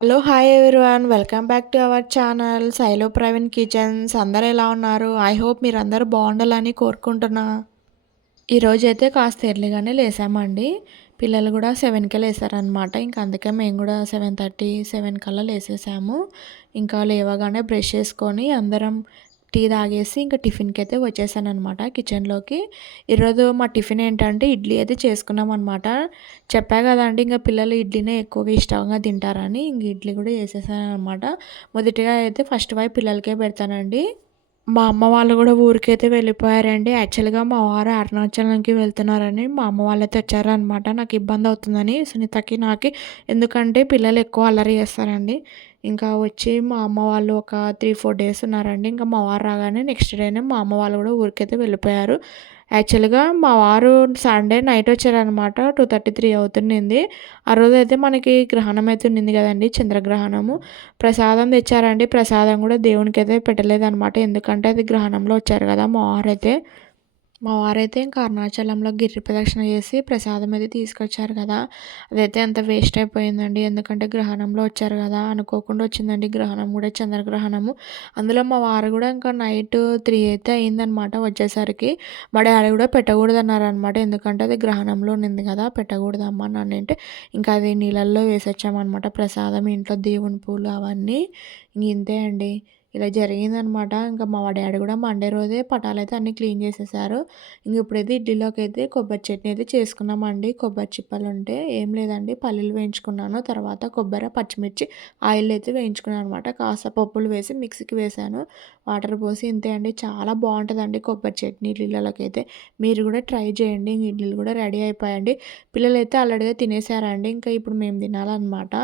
Hello hi everyone. Welcome back to our channel సైలో Praveen kitchens. అందరు ఎలా ఉన్నారు? ఐ హోప్ మీరు అందరూ బాగుండాలని కోరుకుంటున్నా. ఈరోజు అయితే కాస్త ఎర్లీగానే లేసామండి. పిల్లలు కూడా సెవెన్కే లేసారనమాట ఇంకా అందుకే మేము కూడా సెవెన్ థర్టీ సెవెన్ కల్లా లేసేసాము. ఇంకా లేవగానే బ్రష్ చేసుకొని అందరం టీ తాగేసి ఇంకా టిఫిన్కి అయితే వచ్చేసాను అనమాట కిచెన్లోకి. ఈరోజు మా టిఫిన్ ఏంటంటే ఇడ్లీ అయితే చేసుకున్నాం అనమాట చెప్పా కదండి ఇంకా పిల్లలు ఇడ్లీనే ఎక్కువగా ఇష్టంగా తింటారని ఇంక ఇడ్లీ కూడా చేసేసాను అనమాట మొదటిగా అయితే ఫస్ట్ వై పిల్లలకే పెడతానండి. మా అమ్మ వాళ్ళు కూడా ఊరికైతే వెళ్ళిపోయారండి. యాక్చువల్గా మా వారు అరుణాచలంకి వెళ్తున్నారని మా అమ్మ వాళ్ళైతే వచ్చారనమాట నాకు ఇబ్బంది అవుతుందని సునీతకి నాకు. ఎందుకంటే పిల్లలు ఎక్కువ అల్లరి చేస్తారండి. ఇంకా వచ్చి మా అమ్మ వాళ్ళు ఒక త్రీ ఫోర్ డేస్ ఉన్నారండి. ఇంకా మా వారు రాగానే నెక్స్ట్ డేనే మా అమ్మ వాళ్ళు కూడా ఊరికైతే వెళ్ళిపోయారు. యాక్చువల్గా మా వారు సండే నైట్ వచ్చారనమాట టూ థర్టీ త్రీ అవుతుండింది. ఆ రోజు అయితే మనకి గ్రహణం అయితే ఉండింది కదండి చంద్రగ్రహణము. ప్రసాదం తెచ్చారండి. ప్రసాదం కూడా దేవునికి అయితే పెట్టలేదనమాట ఎందుకంటే అది గ్రహణంలో వచ్చారు కదా మా వారు అయితే మా వారైతే ఇంకా అరుణాచలంలో గిరి ప్రదక్షిణ చేసి ప్రసాదం అయితే తీసుకొచ్చారు కదా. అదైతే అంత వేస్ట్ అయిపోయిందండి. ఎందుకంటే గ్రహణంలో వచ్చారు కదా. అనుకోకుండా వచ్చిందండి గ్రహణం కూడా చంద్రగ్రహణము. అందులో మా వారు కూడా ఇంకా నైట్ త్రీ అయితే అయిందనమాట వచ్చేసరికి. మా డాడీ కూడా పెట్టకూడదు అన్నారనమాట ఎందుకంటే అది గ్రహణంలో ఉంది కదా పెట్టకూడదమ్మా నన్ను అంటే ఇంకా అది నీళ్ళల్లో వేసొచ్చామన్నమాట. ప్రసాదం ఇంట్లో దేవుని పూలు అవన్నీ. ఇంతే అండి. ఇలా జరిగిందనమాట. ఇంకా మా డాడీ కూడా మండే రోజే పటాలు అయితే అన్నీ క్లీన్ చేసేసారు. ఇంక ఇప్పుడైతే ఇడ్లీలోకి అయితే కొబ్బరి చట్నీ అయితే చేసుకున్నామండి. కొబ్బరి చిప్పలు ఉంటే ఏం లేదండి. పల్లీలు వేయించుకున్నాను. తర్వాత కొబ్బరి పచ్చిమిర్చి ఆయిల్ అయితే వేయించుకున్నాను అనమాట కాస్త పప్పులు వేసి మిక్సీకి వేసాను. వాటర్ పోసి ఇంతే అండి. చాలా బాగుంటుందండి కొబ్బరి చట్నీ ఇడ్లీలలోకి అయితే మీరు కూడా ట్రై చేయండి. ఇంక ఇడ్లీలు కూడా రెడీ అయిపోయండి పిల్లలు అయితే ఆల్రెడీగా తినేసారండి. ఇంకా ఇప్పుడు మేము తినాలన్నమాట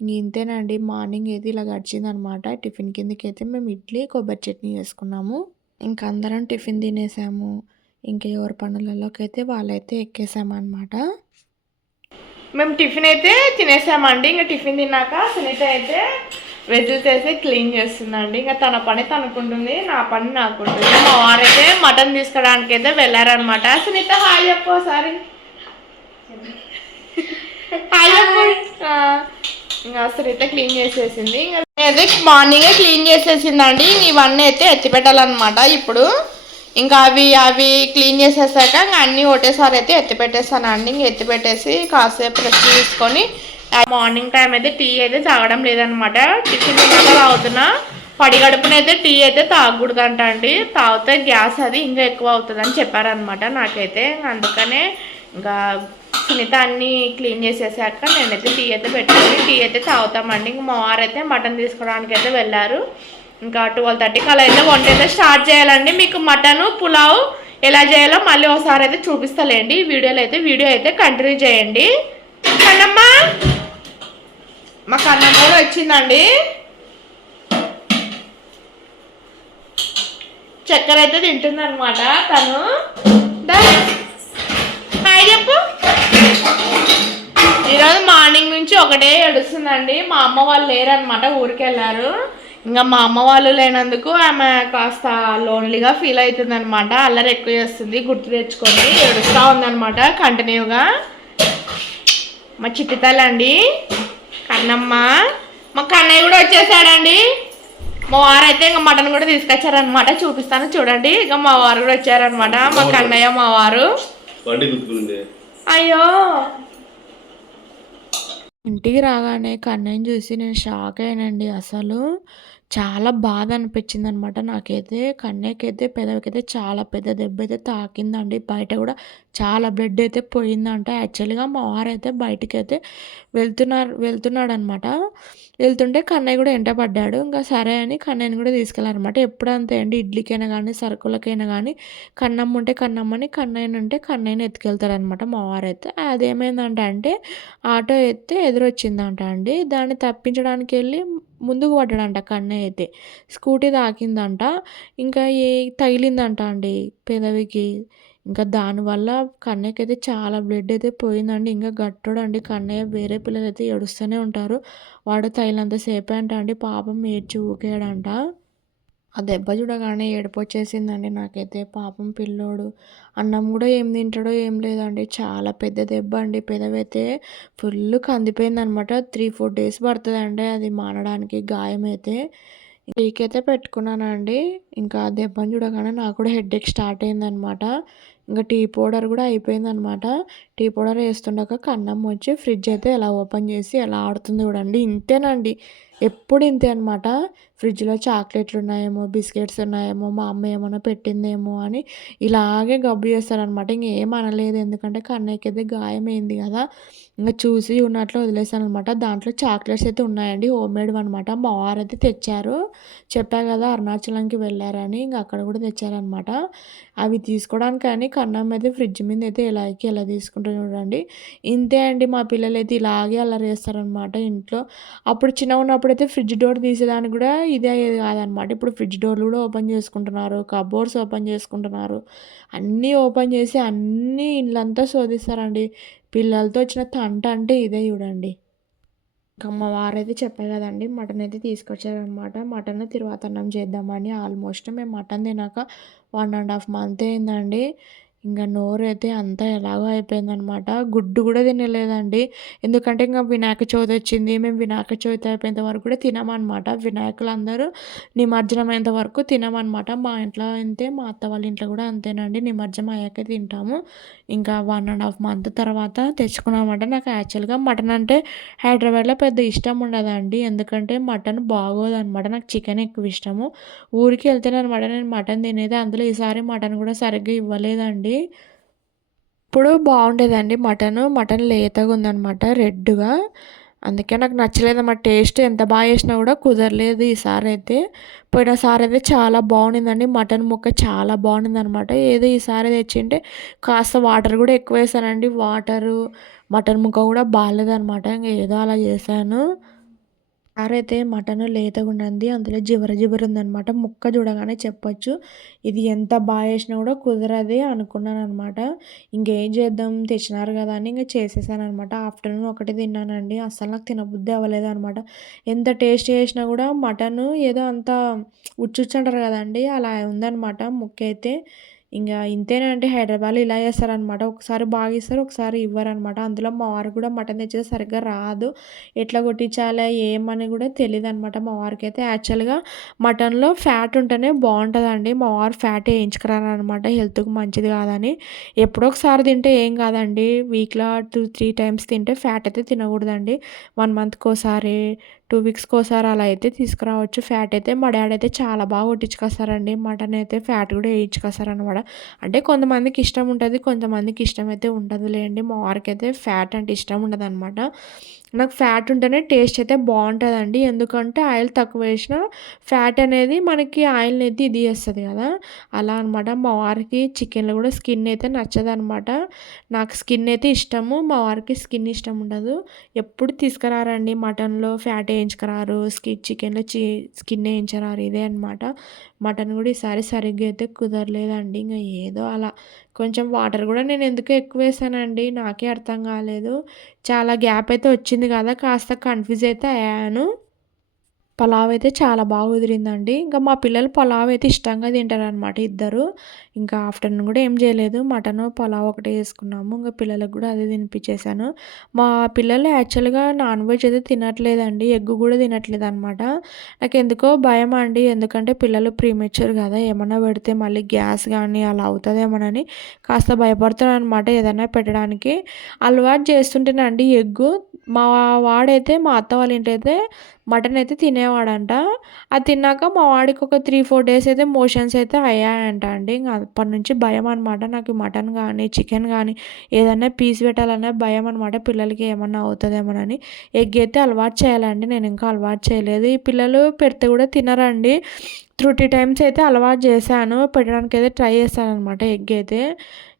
ఇంతేనండి. మార్నింగ్ అయితే ఇలా గడిచిందనమాట టిఫిన్ కిందకి అయితే మేము ఇడ్లీ కొబ్బరి చట్నీ వేసుకున్నాము ఇంకా అందరం టిఫిన్ తినేసాము. ఇంకా ఎవరి పనులలోకి అయితే వాళ్ళైతే ఎక్కేసామన్నమాట మేము టిఫిన్ అయితే తినేసామండి. ఇంకా టిఫిన్ తిన్నాక సునీత అయితే వెజిల్స్ అయితే క్లీన్ చేస్తుందండి. ఇంకా తన పని తనుకుంటుంది నా పని నాకుంటుంది. మా వారైతే మటన్ తీసుకోవడానికి అయితే వెళ్ళారనమాట. సునీత హాయ్ చెప్పు ఒకసారి. హాయ్. చెప్పు. ఇంకా అసలు అయితే క్లీన్ చేసేసింది. ఇంకా అయితే మార్నింగే క్లీన్ చేసేసిందండి. ఇవన్నీ అయితే ఎత్తి పెట్టాలన్నమాట ఇప్పుడు ఇంకా అవి అవి క్లీన్ చేసేసాక ఇంకా అన్నీ ఒకటేసారి అయితే ఎత్తి పెట్టేస్తానండి ఇంక ఎత్తి పెట్టేసి కాసేపు రెస్ట్ తీసుకొని మార్నింగ్ టైం అయితే టీ అయితే తాగడం లేదనమాట టిఫిన్ తాగుతున్నా. పడి గడుపునైతే టీ అయితే తాగకూడదంట అండి. తాగితే గ్యాస్ అది ఇంకా ఎక్కువ అవుతుందని చెప్పారనమాట నాకైతే. అందుకనే ఇంకా సునీత అన్నీ క్లీన్ చేసేసాక నేనైతే టీ అయితే పెట్టుకుని టీ అయితే తాగుతామండి. ఇంక మా అయితే మటన్ తీసుకోవడానికి అయితే వెళ్ళారు. ఇంకా ట్వెల్వ్ థర్టీకి అలా అయితే వంట అయితే స్టార్ట్ చేయాలండి. మీకు మటన్ పులావ్ ఎలా చేయాలో మళ్ళీ ఒకసారి అయితే చూపిస్తలేండి. వీడియోలో అయితే వీడియో అయితే కంటిన్యూ చేయండి. కన్నమ్మ? మా కన్నమ్మ కూడా వచ్చిందండి. చక్కెర అయితే తింటుందన్నమాట తను. హాయ్ చెప్పు ఈరోజు మార్నింగ్ నుంచి ఒకటే ఏడుస్తుందండి. మా అమ్మ వాళ్ళు లేరనమాట ఊరికి వెళ్ళారు ఇంకా మా అమ్మ వాళ్ళు లేనందుకు ఆమె కాస్త లోన్లీగా ఫీల్ అవుతుంది అనమాట అల్లరి ఎక్కువ చేస్తుంది. గుర్తు తెచ్చుకొని ఏడుస్తూ ఉందనమాట కంటిన్యూగా. మా చిట్టితల్లండి కన్నమ్మ. మా కన్నయ్య కూడా వచ్చేసాడండి. మా వారు అయితే ఇంకా మటన్ కూడా తీసుకొచ్చారనమాట చూపిస్తాను చూడండి. ఇక మా వారు కూడా వచ్చారనమాట మా కన్నయ్య మా వారు. అయ్యో. ఇంటికి రాగానే కన్నయ్యని చూసి నేను షాక్ అయ్యానండి. అసలు చాలా బాధ అనిపించింది అనమాట నాకైతే కన్నయ్యకైతే పెదవికైతే చాలా పెద్ద దెబ్బ అయితే తాకిందండి. బయట కూడా చాలా బ్లడ్ అయితే పోయిందంట. యాక్చువల్గా మా వారు అయితే అయితే వెళ్తున్నారు వెళ్తున్నాడు అనమాట వెళ్తుంటే కన్నయ్య కూడా ఎంట పడ్డాడు. ఇంకా సరే అని కన్నయ్యని కూడా తీసుకెళ్ళారనమాట ఎప్పుడు అంతే అండి ఇడ్లీకైనా కానీ సరుకులకైనా కానీ కన్నమ్మ ఉంటే కన్నమ్మని కన్నయ్యని ఉంటే కన్నయ్యని ఎత్తుకెళ్తారనమాట మా వారైతే అదేమైందంట అంటే ఆటో ఎత్తే ఎదురొచ్చిందంట అండి. దాన్ని తప్పించడానికి వెళ్ళి ముందుకు పడ్డాడంట కన్నయ్య అయితే. స్కూటీ తాకిందంట. ఇంకా ఏ తగిలిందంట అండి పెదవికి. ఇంకా దానివల్ల కన్నయ్యకి అయితే చాలా బ్లడ్ అయితే పోయిందండి. ఇంకా గట్టుడు అండి కన్నయ్య వేరే పిల్లలు అయితే ఏడుస్తూనే ఉంటారు. వాడు తగిలినంతసేపే అంట అండి. పాపం ఏడ్చి ఊకేడంట ఆ దెబ్బ చూడగానే ఏడుపొచ్చేసిందండి నాకైతే. పాపం పిల్లోడు. అన్నం కూడా ఏం తింటాడో ఏం లేదండి. చాలా పెద్ద దెబ్బ అండి. పెదవైతే ఫుల్లు కందిపోయిందనమాట. 3, 4 డేస్ పడుతుందండి అది మానడానికి గాయమైతే. టీకైతే పెట్టుకున్నానండి. ఇంకా దెబ్బను చూడగానే నాకు కూడా హెడేక్ స్టార్ట్ అయిందనమాట. ఇంకా టీ పౌడర్ కూడా అయిపోయిందనమాట. టీ పౌడర్ వేస్తుండగా కన్నం వచ్చి ఫ్రిడ్జ్ అయితే ఎలా ఓపెన్ చేసి ఎలా ఆడుతుంది చూడండి. ఇంతేనండి. ఎప్పుడు ఇంతే అనమాట. ఫ్రిడ్జ్‌లో చాక్లెట్లు ఉన్నాయేమో, బిస్కెట్స్ ఉన్నాయేమో, మా అమ్మ ఏమైనా పెట్టిందేమో అని ఇలాగే గబ్బు చేస్తారనమాట. ఇంకేం అనలేదు. ఎందుకంటే కన్నయ్యకైతే గాయమైంది కదా! ఇంకా చూసి ఉన్నట్లు వదిలేసాననమాట. దాంట్లో చాక్లెట్స్ అయితే ఉన్నాయండి. హోమ్‌మేడ్‌వి అనమాట. మా వారు అయితే తెచ్చారు. చెప్పా కదా అరుణాచలంకి వెళ్ళారని. ఇంక అక్కడ కూడా తెచ్చారనమాట. అవి తీసుకోవడానికి కానీ కన్నం అయితే ఫ్రిడ్జ్ మీద అయితే ఇలా ఎక్కి ఎలా తీసుకుంటారు చూడండి. ఇంతే అండి మా పిల్లలైతే ఇలాగే అల్లరి చేస్తారనమాట ఇంట్లో. అప్పుడు చిన్నగున్నప్పుడైతే ఫ్రిడ్జ్ డోర్ తీసేదానికి కూడా ఇదే అయ్యేది కాదనమాట. ఇప్పుడు ఫ్రిడ్జ్ డోర్లు కూడా ఓపెన్ చేసుకుంటున్నారు. కబోర్డ్స్ ఓపెన్ చేసుకుంటున్నారు. అన్నీ ఓపెన్ చేసి అన్నీ ఇళ్ళంతా శోధిస్తారండి. పిల్లలతో వచ్చిన తంట అంటే ఇదే చూడండి. అమ్మ వారు వారైతే చెప్పారు కదండి మటన్ అయితే తీసుకొచ్చారనమాట. మటన్ తిరువాతన్నం చేద్దామని ఆల్మోస్ట్ మేము మటన్ తినాక వన్ అండ్ హాఫ్ మంత్ అయిందండి. ఇంక నోరైతే అంతా ఎలాగో అయిపోయిందనమాట. గుడ్డు కూడా తినలేదండి. ఎందుకంటే ఇంకా వినాయక చవితి వచ్చింది. మేము వినాయక చవితి అయిపోయేంత వరకు కూడా తినమనమాట. వినాయకులందరూ నిమజ్జనం అయ్యేంత వరకు తినమనమాట. మా ఇంట్లో అంతే, మా అత్త వాళ్ళ ఇంట్లో కూడా అంతేనండి. నిమజ్జనం అయ్యాకే తింటాము. ఇంకా వన్ అండ్ హాఫ్ మంత్ తర్వాత తెచ్చుకున్నామంట నాకు యాక్చువల్‌గా మటన్ అంటే హైదరాబాద్‌లో పెద్ద ఇష్టం ఉండదండి. ఎందుకంటే మటన్ బాగోదనమాట. నాకు చికెన్ ఎక్కువ ఇష్టము. ఊరికి వెళ్తేననమాట నేను మటన్ తినేది. అందులో ఈసారి మటన్ కూడా సరిగ్గా ఇవ్వలేదండి. ఇప్పుడు బాగుండేదండి మటను. మటన్ లేతగా ఉందనమాట రెడ్‌గా. అందుకే నాకు నచ్చలేదు అన్నమాట టేస్ట్ ఎంత బాగా చేసినా కూడా కుదరలేదు ఈసారి అయితే పోయినసారి అయితే చాలా బాగుండిందండి. మటన్ ముక్క చాలా బాగుండిందనమాట. ఏదో ఈసారి తెచ్చింటే కాస్త వాటర్ కూడా ఎక్కువ వేసానండి. వాటరు, మటన్ ముక్క కూడా బాగాలేదనమాట ఇంకా ఏదో అలా చేశాను. అరైతే మటన్ లేతగా ఉండింది. అందులో జిబర జిబరు ఉందనమాట. ముక్క చూడగానే చెప్పొచ్చు. ఇది ఎంత బాగా వేసినా కూడా కుదరదే అనుకున్నాను అనమాట ఇంకేం చేద్దాం తెచ్చినారు కదా అని ఇంక చేసేసాననమాట. ఆఫ్టర్‌నూన్ ఒకటే తిన్నానండి. అసలు నాకు తినబుద్ధి అవ్వలేదు అనమాట ఎంత టేస్ట్ చేసినా కూడా మటను ఏదో అంత ఉచ్చుచ్చు అంటారు కదండీ! అలా ఉందనమాట అయితే ఇంకా ఇంతేనండి హైదరాబాద్‌లో ఇలా చేస్తారనమాట. ఒకసారి బాగా ఇస్తారు. ఒకసారి ఇవ్వరనమాట. అందులో మా వారికి కూడా మటన్ తెచ్చేది సరిగ్గా రాదు. ఎట్లా కొట్టించాలా ఏమని కూడా తెలియదు అనమాట మా వారికి అయితే యాక్చువల్‌గా మటన్‌లో ఫ్యాట్ ఉంటేనే బాగుంటుందండి మా వారు ఫ్యాట్ వేయించుకురారనమాట హెల్త్‌కి మంచిది కాదని. ఎప్పుడో ఒకసారి తింటే ఏం కాదండి. వీక్‌లో 2, 3 టైమ్స్ తింటే ఫ్యాట్ అయితే తినకూడదండి. వన్ మంత్కి ఒకసారి టూ వీక్స్కి ఒకసారి అలా అయితే తీసుకురావచ్చు. ఫ్యాట్ అయితే మా డాడీ అయితే చాలా బాగా కొట్టించుకొస్తారండి. మటన్ అయితే ఫ్యాట్ కూడా ఏయించుకొస్తారనమాట. అంటే కొంతమందికి ఇష్టం ఉంటుంది కొంతమందికి ఇష్టమైతే ఉండదులేండి. మా వారికైతే ఫ్యాట్ అంటే ఇష్టం ఉండదనమాట. నాకు ఫ్యాట్ ఉంటేనే టేస్ట్ అయితే బాగుంటుందండి ఎందుకంటే ఆయిల్ తక్కువ వేసినా ఫ్యాట్ అనేది మనకి ఆయిల్‌ని అయితే ఇది చేస్తుంది కదా! అలా అనమాట. మా వారికి చికెన్‌లో కూడా స్కిన్ అయితే నచ్చదనమాట. నాకు స్కిన్ అయితే ఇష్టము. మా వారికి స్కిన్ ఇష్టం ఉండదు. ఎప్పుడు తీసుకురారండి మటన్‌లో ఫ్యాట్ వేయించుకురారు స్కి చికెన్‌లో చి స్కిన్ వేయించరారు ఇదే అనమాట. మటన్ కూడా ఈసారి సరిగ్గా అయితే కుదరలేదండి. ఇంకా ఏదో అలా కొంచెం వాటర్ కూడా నేను ఎందుకు ఎక్కువ వేసానండి. నాకే అర్థం కాలేదు. చాలా గ్యాప్ అయితే వచ్చింది కదా! కాస్త కన్‌ఫ్యూజ్ అయితే అయ్యాను. పలావ్ అయితే చాలా బాగా కుదిరిందండి. ఇంకా మా పిల్లలు పలావ్ అయితే ఇష్టంగా తింటారనమాట ఇద్దరు. ఇంకా ఆఫ్టర్‌నూన్ కూడా ఏం చేయలేదు. మటన్ పలావ్ ఒకటే వేసుకున్నాము ఇంకా పిల్లలకు కూడా అదే తినిపించేశాను మా పిల్లలు యాక్చువల్‌గా నాన్ వెజ్ అయితే తినట్లేదండి. ఎగ్ కూడా తినట్లేదనమాట. నాకెందుకో భయం అండి. ఎందుకంటే పిల్లలు ప్రీమెచ్యూర్ కదా! ఏమన్నా పెడితే మళ్ళీ గ్యాస్ కానీ అలా అవుతుందేమోనని కాస్త భయపడుతున్నాననమాట ఏదైనా పెట్టడానికి. అలవాటు చేస్తుంటేనండి ఎగ్గు మా వాడైతే మా అత్త వాళ్ళ ఇంటైతే అయితే మటన్ అయితే తినేవాడంట. అది తిన్నాక మా వాడికి ఒక 3, 4 డేస్ అయితే మోషన్స్ అయితే అయ్యాయంట అండి. ఇంక అప్పటినుంచి భయం అనమాట. నాకు మటన్ కానీ, చికెన్ కానీ ఏదైనా పీస్ పెట్టాలన్నా భయం అనమాట. పిల్లలకి ఏమన్నా అవుతదేమోనని. ఎగ్ అయితే అలవాటు చేయాలండి. నేను ఇంకా అలవాటు చేయలేదు. ఈ పిల్లలు పెడితే కూడా తినరండి. 2, 3 టైమ్స్ అయితే అలవాటు చేశాను. పెట్టడానికి అయితే ట్రై చేశాననమాట ఎగ్ అయితే.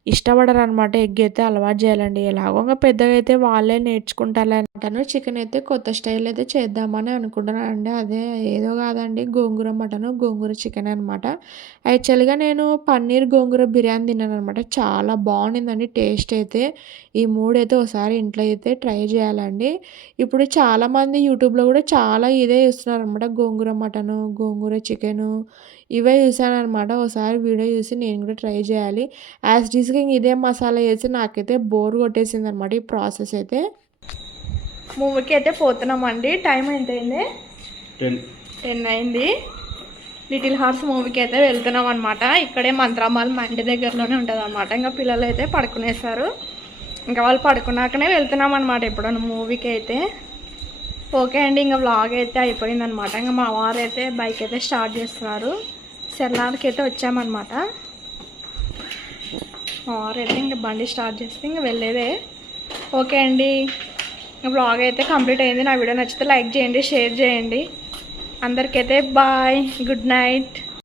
ఇష్టపడరు అనమాట ఎగ్ అయితే అలవాటు చేయాలండి. ఎలాగో పెద్దగా అయితే వాళ్ళే నేర్చుకుంటారు చికెన్ అయితే కొత్త స్టైల్ అయితే చేద్దామని అనుకుంటున్నాను అండి అదే ఏదో కాదండి గోంగూర మటను గోంగూర చికెన్ అనమాట యాక్చువల్గా నేను పన్నీర్ గోంగూర బిర్యానీ తిన్నాను అనమాట చాలా బాగుండిందండి టేస్ట్ అయితే. ఈ మూడు అయితే ఒకసారి ఇంట్లో అయితే ట్రై చేయాలండి. ఇప్పుడు చాలామంది యూట్యూబ్లో కూడా చాలా ఇదే ఇస్తున్నారు అనమాట గోంగూర మటను గోంగూర చికెను ఇవే చూసానమాట ఒకసారి వీడియో చూసి నేను కూడా ట్రై చేయాలి. యాజ్ డీస్గా ఇదే మసాలా వేసి నాకైతే బోర్ కొట్టేసింది అనమాట ఈ ప్రాసెస్ అయితే. మూవీకి అయితే పోతున్నామండి. టైం ఎంత అయింది టెన్. టెన్ అయింది. లిటిల్ హార్స్ మూవీకి అయితే వెళ్తున్నాం అనమాట ఇక్కడే మంత్రామాల్ మా ఇంటి దగ్గరలోనే ఉంటుంది అనమాట ఇంకా పిల్లలు అయితే పడుకునేసారు ఇంకా వాళ్ళు పడుకున్నాకనే వెళ్తున్నాం అనమాట ఎప్పుడన్నా మూవీకి అయితే. ఓకే అండి ఇంకా వ్లాగ్ అయితే అయిపోయింది అనమాట ఇంకా మా వారు అయితే బైక్ అయితే స్టార్ట్ చేస్తున్నారు. సెల్లార్కి అయితే వచ్చామన్నమాట. మా ఇంక ఇంకా బండి స్టార్ట్ చేస్తే ఇంకా వెళ్ళేదే. ఓకే అండి. బ్లాగ్ అయితే కంప్లీట్ అయింది. నా వీడియో నచ్చితే లైక్ చేయండి షేర్ చేయండి. అందరికైతే బాయ్. Good night.